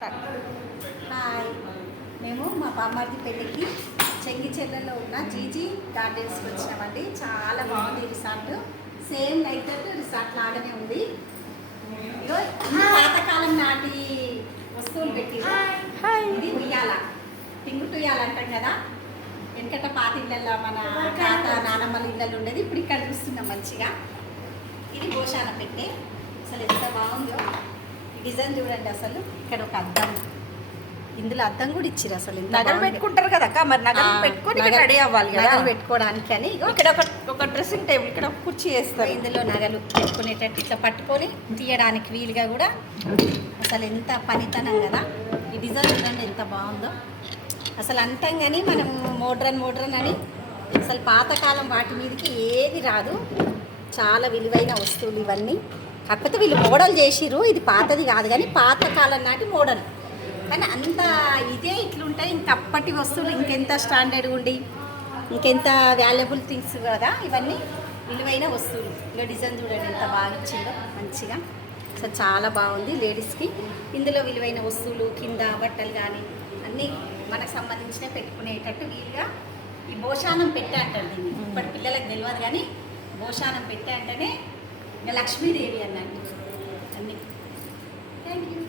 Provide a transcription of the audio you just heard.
Hi, మేము మా బామ్మార్ది పెళ్ళికి చెంగిచెర్లలో ఉన్న జీజీ గార్డెన్స్కి వచ్చినామండి. చాలా బాగుంది resort. Same like that resort లాగానే ఉంది. ఇగో పాతకాలం నాటి వస్తువులు పెట్టి ఇది ఉయ్యాల, పింగుటు ఉయ్యాల అంటాం కదా. వెనకట పాత ఇళ్ళల్లో మన తాత నానమ్మల ఇళ్ళల్లో ఉండేది. ఇప్పుడు ఇక్కడ చూస్తున్నాం మంచిగా. ఇది గోశాల పెట్టే. అసలు ఎంత బాగుందో డిజైన్ చూడండి. అసలు ఇక్కడ ఒక అద్దం, ఇందులో అద్దం కూడా ఇచ్చిరు. అసలు నగలు పెట్టుకుంటారు కదా అక్క, మరి నగలు పెట్టుకొని రెడీ అవ్వాలి కదా. నగలు పెట్టుకోవడానికి అని ఇక్కడ ఒక డ్రెస్సింగ్ టేబుల్, ఇక్కడ ఒక కుర్చీ వేస్తారు. ఇందులో నగలు పెట్టుకునేటట్టు ఇట్లా పట్టుకొని తీయడానికి వీలుగా కూడా. అసలు ఎంత పనితనం కదా. ఈ డిజైన్ చూడండి ఎంత బాగుందో. అసలు అంటాం కానీ మనం మోడ్రన్ అని అసలు పాతకాలం వాటి మీదకి ఏది రాదు. చాలా విలువైన వస్తువులు ఇవన్నీ. కాకపోతే వీళ్ళు మోడల్ చేసిర్రు, ఇది పాతది కాదు కానీ పాతకాలం నాటి మోడల్. కానీ అంత ఇదే ఇట్లుంటాయి. ఇంకప్పటి వస్తువులు ఇంకెంత స్టాండర్డ్గా ఉండి ఇంకెంత వాల్యుబుల్ థింగ్స్ కదా ఇవన్నీ, విలువైన వస్తువులు. ఇలా డిజైన్ చూడండి ఎంత బాగా ఇచ్చిందో మంచిగా. అసలు చాలా బాగుంది లేడీస్కి. ఇందులో విలువైన వస్తువులు కింద బట్టలు కానీ అన్నీ మనకు సంబంధించినవి పెట్టుకునేటట్టు వీలుగా. ఈ భోషానం పెట్టే అంటారు దీన్ని. ఇప్పటి పిల్లలకు తెలియదు కానీ భోషానం పెట్టే అంటేనే ఇంకా లక్ష్మీదేవి అన్నట్టు అన్నీ. Thank you.